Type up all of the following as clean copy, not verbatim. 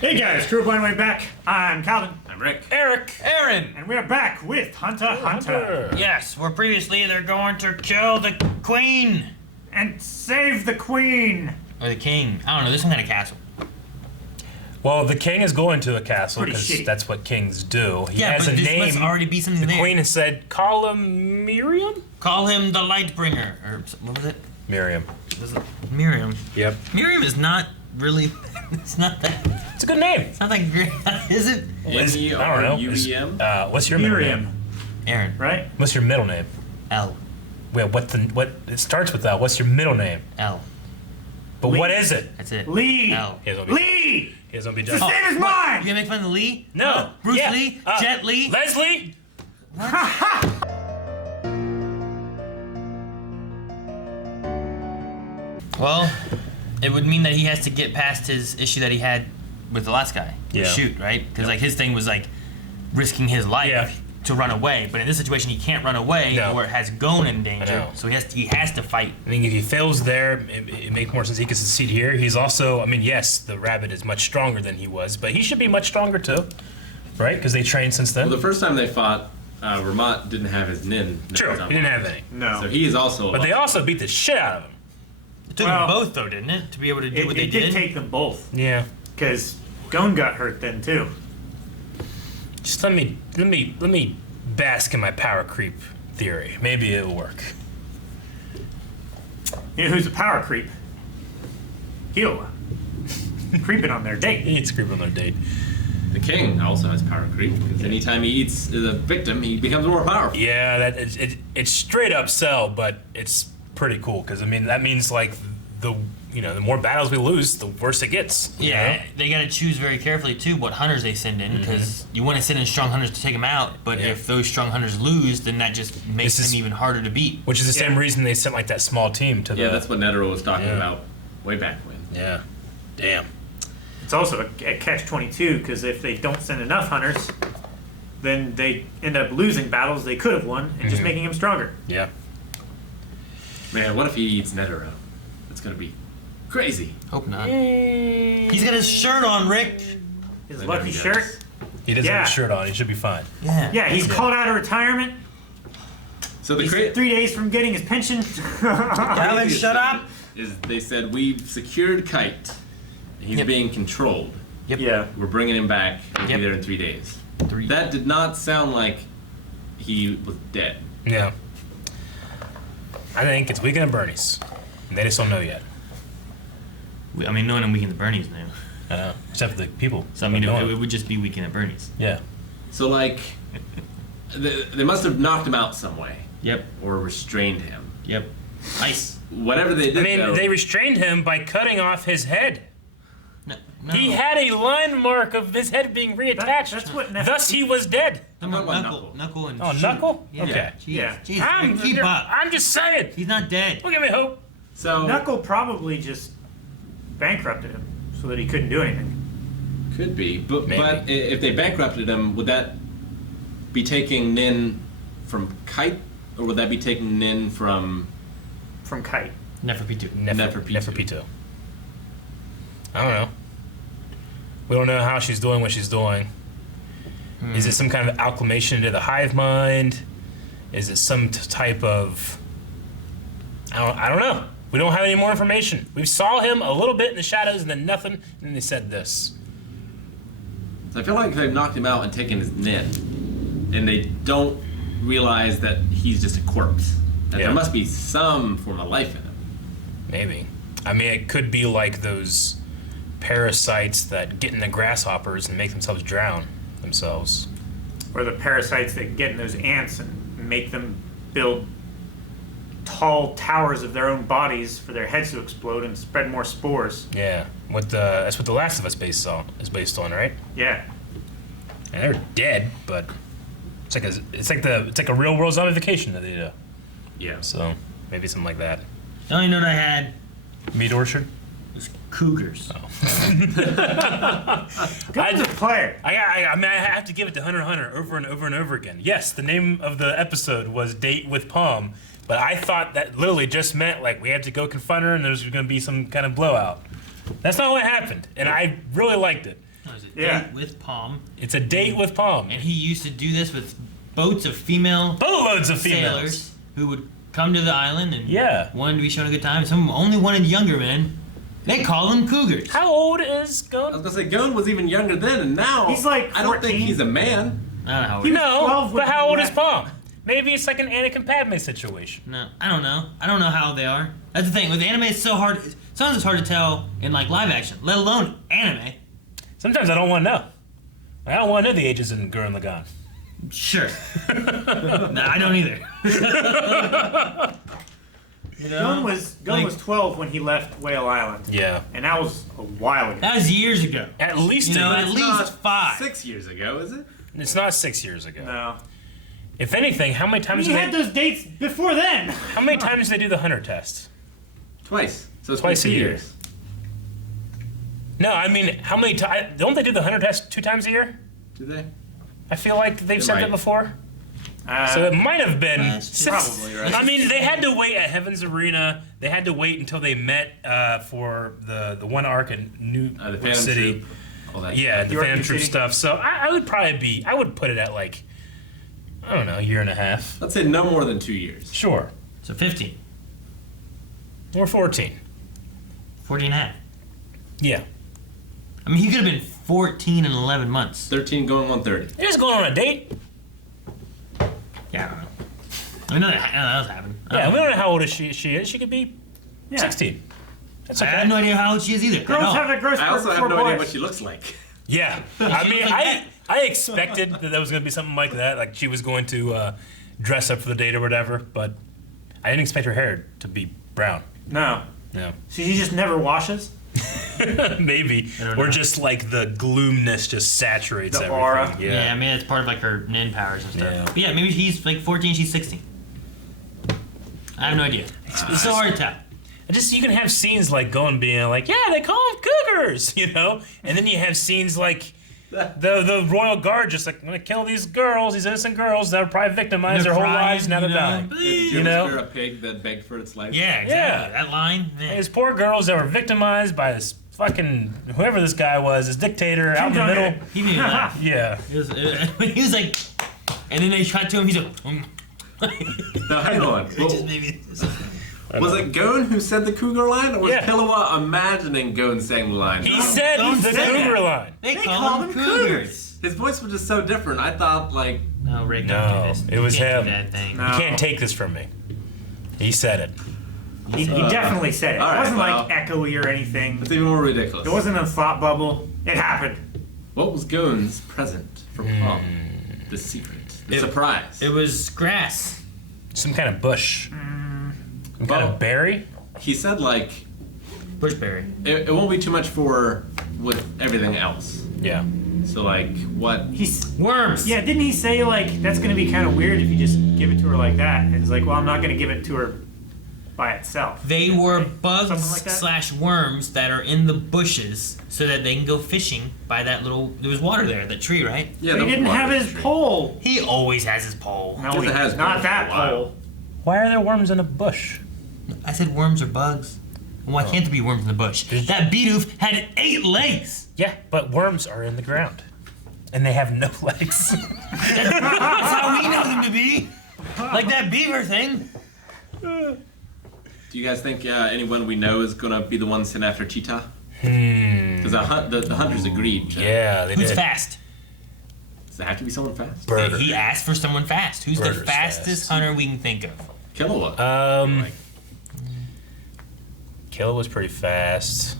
Hey guys, Crew Blind Way back. I'm Calvin. I'm Rick. Eric. Aaron. And we're back with Hunter. Yes, where previously they're going to kill the queen. And save the queen. Or the king. I don't know, there's some kind of castle. Well, the king is going to a castle Pretty because shitty. that's what kings do. He has but a this name. must already be something The there. queen has said, call him Miriam? Call him the Lightbringer. Or what was it? Miriam. Was it Miriam? Yep. Miriam is not really... It's not that... It's a good name. It's not that great, is it? I don't know. M-E-R-U-E-M? What's your middle name? Miriam, Aaron. right? What's your middle name? L. Wait, what? It starts with L. What's your middle name? L. But Lee. what is it? That's it. Lee. L. He doesn't be- Lee! He doesn't be It's the done. same as You mine! gonna make fun of the Lee? No. Bruce Yeah. Lee? Jet Li? Leslie? Well, it would mean that he has to get past his issue that he had with the last guy. Yeah. Shoot, right? Because like his thing was like risking his life Yeah. to run away, but in this situation he can't run away No. or it has Gon in danger. know. So he has to fight. I think if he fails there, it makes more sense he can succeed here. He's also, I mean, yes, the rabbit is much stronger than he was, but he should be much stronger too, right? Because they trained since then. Well, the first time they fought, Ramat didn't have his Nin. True, he didn't have any. No. So he is also. But they also beat the shit out of him. It took Well, them both though, didn't it? To be able to do what they It did take them both. Yeah. Because Gon got hurt then too. Just let me bask in my power creep theory. Maybe it'll work. You know who's a power creep? Kiowa. Creeping on their date. He needs to creep on their date. The king also has power creep because anytime he eats the victim, he becomes more powerful. Yeah, it's straight up sell, but it's pretty cool because I mean that means like the more battles we lose, the worse it gets. you Yeah, know? they got to choose very carefully too what hunters they send in because you want to send in strong hunters to take them out, but Yeah. if those strong hunters lose, then that just makes This is- them even harder to beat. Which is the same Yeah. reason they sent like that small team to the. Yeah, that's what Netero was talking Yeah. about way back when. Yeah. Damn. It's also a catch-22 because if they don't send enough hunters, then they end up losing battles they could have won and just making them stronger. Yeah. Man, what if he eats Netero? It's gonna be crazy. Hope not. He's got his shirt on, Rick. His I lucky know he shirt. does. He doesn't have Yeah. a shirt on. He should be fine. Yeah. Yeah, he's called out of retirement. So the He's cra- 3 days from getting his pension. Calvin, craziest shut thing up. Is they said we've secured Kite. He's Yep. being controlled. Yeah. We're bringing him back. He'll Yep. be there in 3 days. 3. That did not sound like he was dead. Yeah. I think it's Weekend at Bernie's. And they just don't know yet. I mean, knowing I'm Weekend at Bernie's now. Except for the people. So, I mean, Don't know it him. would just be Weekend at Bernie's. Yeah. So like, they must have knocked him out some way Yep. or restrained him. Yep. Ice. Whatever they did. I mean, though, they restrained him by cutting off his head. No. He had a line mark of his head being reattached. that's what Thus, he was dead. I'm talking about Knuckle and Oh, shoot. Knuckle? Yeah. Okay. Jeez. Yeah. Jeez, keep up. I'm just saying. He's not dead. Don't give me hope. So Knuckle probably just bankrupted him so that he couldn't do anything. could be, but Maybe. if they bankrupted him, would that be taking Nin from Kite, or would that be taking Nin from? From Kite. Neferpitu. Neferpitou. I don't know. We don't know how she's doing what she's doing. Is it some kind of acclimation into the hive mind? Is it some type of... I don't know. We don't have any more information. We saw him a little bit in the shadows and then nothing, and then they said this. I feel like they've knocked him out and taken his Nin, and they don't realize that he's just a corpse. That Yeah. there must be some form of life in him. Maybe. I mean, it could be like those parasites that get in the grasshoppers and make themselves drown themselves. Or the parasites that get in those ants and make them build tall towers of their own bodies for their heads to explode and spread more spores. Yeah. That's what The Last of Us is based on, right? Yeah. And they're dead, but it's like a real world zombification that they do. Yeah. So maybe something like that. The only note I had Meat orchard. was cougars. Good player. I mean, I have to give it to Hunter x Hunter over and over and over again. Yes, the name of the episode was Date with Palm, but I thought that literally just meant like we had to go confront her and there's going to be some kind of blowout. That's not what happened, and I really liked it. No, it's a Yeah. date with Palm, It's a date with Palm. and he used to do this with boats of female Boatloads of females. sailors who would come to the island and Yeah. wanted to be shown a good time. Some only wanted younger men. They call them cougars. How old is I was Gon? gonna say Gon was even younger then, and now He's like I don't think 14. he's a man. I don't know how He old. was No, 12 when but how he old is left. Palm? Maybe it's like an Anakin Padme situation. No, I don't know. I don't know how old they are. That's the thing with anime. It's so hard. Sometimes it's hard to tell in like live action, let alone anime. Sometimes I don't want to know. I don't want to know the ages in Gurren Lagann. Sure. No, I don't either. You know? Gon Like- was 12 when he left Whale Island, Yeah. and that was a while ago. That was years ago. At least You know, a- at It's least not 5. 6 years ago, is it? it's not 6 years ago. No, If anything, how many times he do had they, those dates before then. how many times do they do the hunter test? Twice. So it's Twice been a 2 year. years. No, I mean, how many times? Don't they do the hunter test 2 times a year? Do they? I feel like they've They said might. that before. So it might have been. That's probably right. I mean, they had to wait at Heaven's Arena. They had to wait until they met for the one arc in New The York Phantom City. Troop, all that. Yeah, the York Phantom Troop City. stuff. So I would probably be. I would put it at like, I don't know, a year and a half. Let's say no more than 2 years. Sure, So 15, or 14. 14 and a half. Yeah, I mean, he could have been 14 and 11 months. 13 going on 30. they're just going on a date. Yeah, I don't know. I know that was happening. Yeah, we don't know how old she is. She could be Yeah. 16. That's I okay. have no idea how old she is either. Girls No. have a growth I spurt also have before no boys. idea what she looks like. Yeah, I mean, I expected that there was going to be something like that, like she was going to dress up for the date or whatever, but I didn't expect her hair to be brown. No, No, so he just never washes. maybe, don't or know. just like the gloomness just saturates The everything. aura. Yeah, I mean, it's part of like her nin powers and stuff. Yeah. But yeah, maybe he's like 14, she's 16. I have no idea. It's so hard to tell. And just you can have scenes like going being like, yeah, they call them cougars, you know, and then you have scenes like the royal guard just like, I'm gonna kill these girls, these innocent girls that were probably victimized their whole crying, lives, now they're you know? dying. Did You you know? ever scare a pig that begged for its life? Yeah, exactly. Yeah. That line. Man. These poor girls that were victimized by this fucking whoever this guy was, this dictator out in the middle. He made me laugh. Yeah. He was like, and then they cut to him. He's like, Now, hang on. It Well, just made me. was it Gon who said the cougar line, or was Yeah. Killua imagining Gon saying the line? He said don't the say cougar that. line. They They call call them them cougars. His voice was just so different. I thought, like, No, Rick, No, don't do this. it was you can't him. Do that thing. No. You can't take this from me. He said it. He definitely said it. all It right, wasn't well. like echoey or anything. it's even more ridiculous. It wasn't a thought bubble. It happened. What was Gon's present for Palm? The secret. The surprise. It was grass. Some kind of bush. Some kind Well- of berry. He said, like, Bushberry. it won't be too much for with everything else. Yeah. So, like, what? He's Worms. yeah. Didn't he say like that's gonna be kind of weird if you just give it to her like that? And it's like, well, I'm not gonna give it to her by itself. They were bugs Something like that? slash worms that are in the bushes so that they can go fishing by that little. There was water there, that tree, right? Yeah, He the didn't water have his tree. pole. He always has his pole. No, Guess it has not been that for a while. pole. Why are there worms in a bush? I said worms are bugs. And why can't there be worms in the bush? That Bidoof had 8 legs. Yeah, but worms are in the ground. And they have no legs. That's how we know them to be. Like that beaver thing. Do you guys think anyone we know is gonna be the one sent after Cheetah? Because the hunters agreed. Yeah, they Who's did. fast? Does it have to be someone fast? Burger. He asked for someone fast. Who's the Burger's fastest fast. hunter we can think of? Killua. Um, Kill was pretty fast.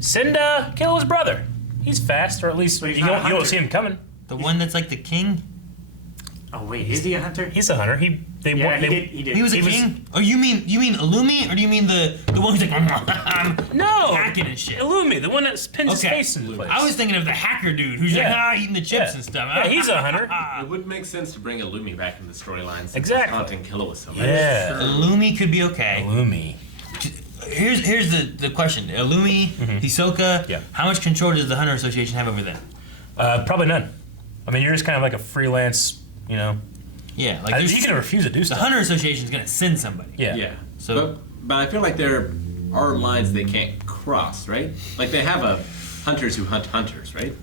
Cinda, Killa's brother. He's fast, or at least But he's you not a don't, you don't hunter. see him coming. The one that's like the king? Oh wait, is he a hunter? He's a hunter. Yeah, he did. He was a king? Or you mean Illumi? Or do you mean the one who's like I'm No, hacking and shit? Illumi, the one that pins his Okay. face in place. I was thinking of the hacker dude who's Yeah. like eating the chips Yeah. and stuff. Yeah, he's a hunter. It would make sense to bring Illumi back into the storyline since Exactly. he's haunting Killua so much. Yeah, Illumi could be okay. Illumi. Here's the question. Illumi, Hisoka, Yeah. how much control does the Hunter Association have over them? Probably none. I mean, you're just kind of like a freelance, you know. Yeah, like there's- You can refuse to do the stuff. Hunter Association is gonna send somebody. Yeah. Yeah. So- but I feel like there are lines they can't cross, right? Like they have a hunters who hunt hunters, right?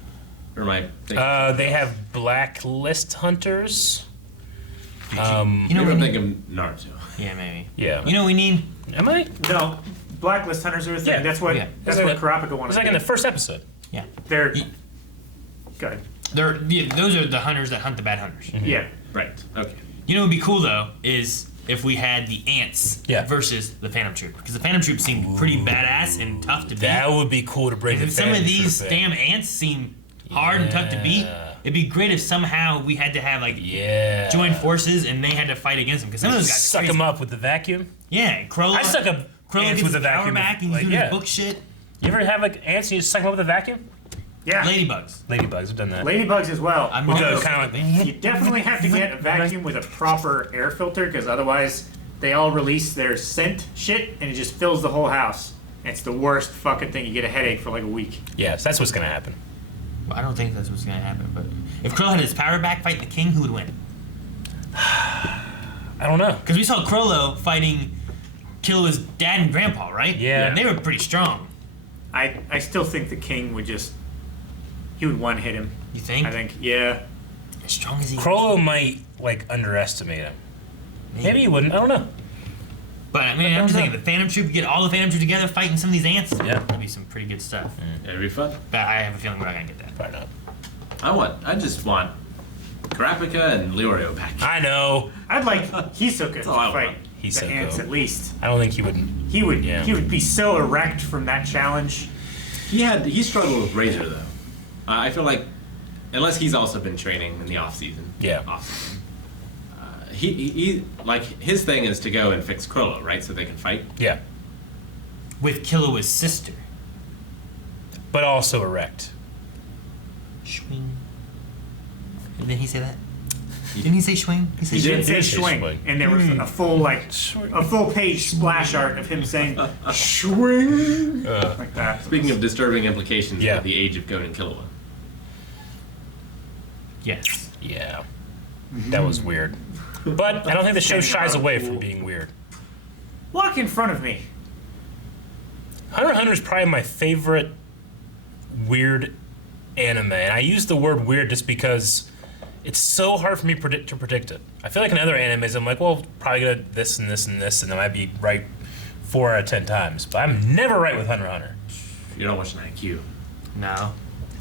Or am I thinking? They have blacklist hunters. You know Maybe what I'm we need? thinking Naruto. Yeah, maybe. Yeah. You know what we need? Am I? No, blacklist hunters are a thing. Yeah. That's what Yeah. that's It's what like Kurapika wanted. It's like to in the do. first episode. Yeah. They're Ye- good. Those are the hunters that hunt the bad hunters. Yeah. Right. Okay. You know what would be cool though is if we had the ants Yeah. versus the Phantom Troop, because the Phantom Troop seemed pretty badass and tough to beat. That would be cool to bring the And some of Phantom these Troop in. damn ants seem hard and tough to beat. Yeah. It'd be great if somehow we had to have like Yeah. join forces and they had to fight against them, because some of those guys Suck are crazy. them up with the vacuum. Yeah, Krollo. I suck up Krollo ants gets with his a power vacuum. back and he's Like, doing yeah. his book shit. You ever have like ants and you just suck them up with a vacuum? Yeah. Ladybugs. Ladybugs have done that. Ladybugs as well. I'm Which gonna is kind of like You definitely have to get a vacuum with a proper air filter, because otherwise they all release their scent shit and it just fills the whole house. And it's the worst fucking thing. You get a headache for like a week. yes, that's what's gonna happen. Well, I don't think that's what's gonna happen, but if Krollo had his power back fighting the king, who would win? I don't know. Because we saw Krollo fighting Killua's dad and grandpa, right? Yeah. And they were pretty strong. I still think the king would just he would one hit him. You think? I think yeah. As strong as he Krollo might like underestimate him. Maybe he wouldn't. I don't know. But I mean, I'm just thinking the Phantom Troop, get all the Phantom Troop together fighting some of these ants. Yeah. That'd be some pretty good stuff. It'd be fun. But I have a feeling we're not gonna get that. Probably not. I just want Kurapika and Leorio back. I know. I'd like Hisoka to all I fight want. the Hisoka. ants at least. I don't think he would. He would Yeah. he would be so erect from that challenge. He struggled with Razor though. I feel like unless he's also been training in the off season. Yeah. He like his thing is to go and fix Krollo, right? So they can fight. Yeah, With Killua's sister. but also erect. Swing. Didn't he say that? Didn't he say swing? He said He did He say did say swing, swing. and there was a full page splash art of him saying swing like that. Speaking of disturbing implications Yeah. of the age of Gon and Killua. Yes. Yeah, that was weird. But I don't think the show shies away from being weird. Walk in front of me. Hunter x Hunter is probably my favorite weird anime, and I use the word weird just because it's so hard for me to predict it. I feel like in other animes, I'm like, well, probably gonna this and this and this, and I might be right 4 out of 10 times. But I'm never right with Hunter x Hunter. You don't watch an IQ. No.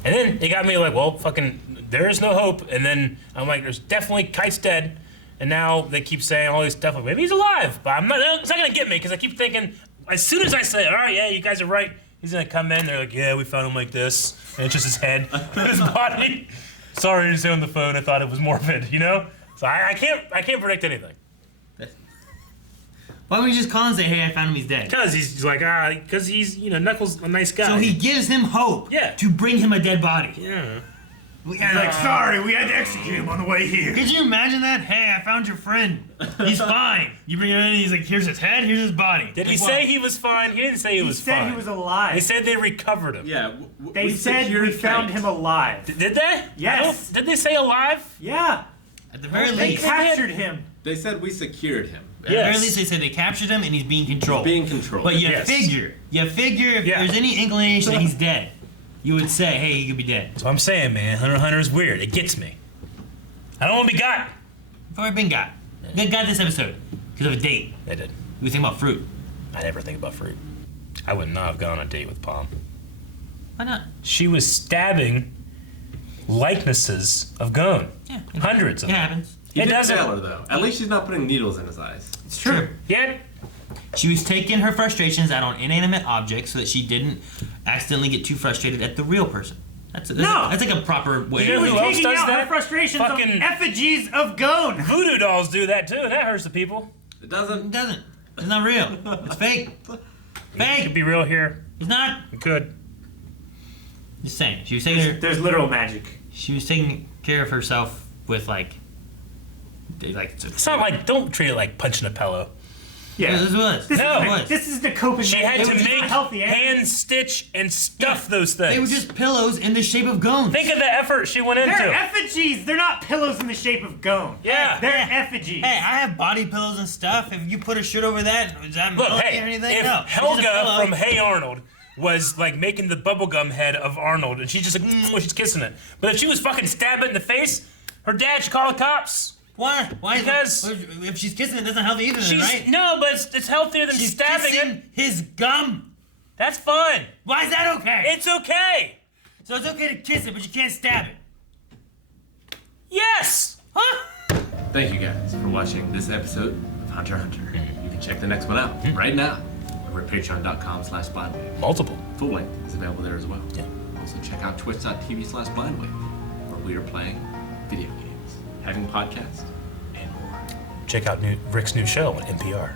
And then it got me like, well, fucking, there is no hope. And then I'm like, there's definitely Kite's dead. And now they keep saying all this stuff like, maybe he's alive. But it's not gonna get me because I keep thinking, as soon as I say, all right, yeah, you guys are right, he's gonna come in. They're like, yeah, we found him like this, and it's just his head, his body. Sorry to say on the phone, I thought it was morbid, you know. So I can't predict anything Why don't we just call and say, hey, I found him, he's dead? because he's like, because he's Knuckles a nice guy. So he gives him hope Yeah. to bring him a dead body. yeah. He's like, sorry, we had to execute him on the way here. Could you imagine that? Hey, I found your friend. He's fine. You bring him in, he's like, here's his head, here's his body. Did he Like, say what? he was fine? He didn't say he He was said fine. he was alive. They said they recovered him. Yeah. They said we found him alive. Did they? Yes. Did they say alive? Yeah. At the very They least, captured him. They said we secured him. at the very Yes. least, they said they captured him and he's being controlled. Being controlled. But you Yes. figure if Yeah. there's any inclination that he's dead, you would say, hey, he could be dead. That's what I'm saying, man. Hunter x Hunter is weird. It gets me. I don't want to be got. I've already been got. Got this episode because of a date. They did. We think about fruit. I never think about fruit. I would not have gone on a date with Palm. Why not? She was stabbing likenesses of Gon. Yeah. Hundreds of It them. happens. He It did doesn't- tell her though. At least she's not putting needles in his eyes. It's true. Yeah. She was taking her frustrations out on inanimate objects so that she didn't accidentally get too frustrated at the real person. That's like a proper way. You know He who was else taking does out that? her frustrations Fucking- on effigies of Gon. Voodoo dolls do that too, and that hurts the people. It It doesn't. doesn't. It's not real. It's fake. It could Fake. be real here. It's not. It could. Just saying. She was taking There's literal magic. she was taking care of herself with like. It's not like, don't treat it like punching a pillow. Yeah. This was. This, No. is, this is the coping She had mechanism. to It's not make healthy. hand stitch and stuff those things. They were just pillows in the shape of gones. Think of the effort she went into. They're effigies. They're not pillows in the shape of Gon. Yeah. They're effigies. Hey, I have body pillows and stuff. If you put a shirt over that, does that Look, melt hey, or anything? if No. It's just a Helga pillow. from Hey Arnold was like making the bubblegum head of Arnold, and she's just like, when she's kissing it. But if she was fucking stabbing it in the face, her dad should call the cops. Why? Because if she's kissing it, doesn't help either, then, right? No, but it's healthier than She's stabbing kissing it. his gum. That's fun. Why is that okay? It's okay. So it's okay to kiss it, but you can't stab it. Yes. Huh? Thank you guys for watching this episode of Hunter x Hunter. You can check the next one out right now over at patreon.com/blindwave. Multiple. Full length is available there as well. Yeah. Also check out twitch.tv/blindwave, where we are playing video games, having podcasts, and more. Check out Rick's new show on NPR.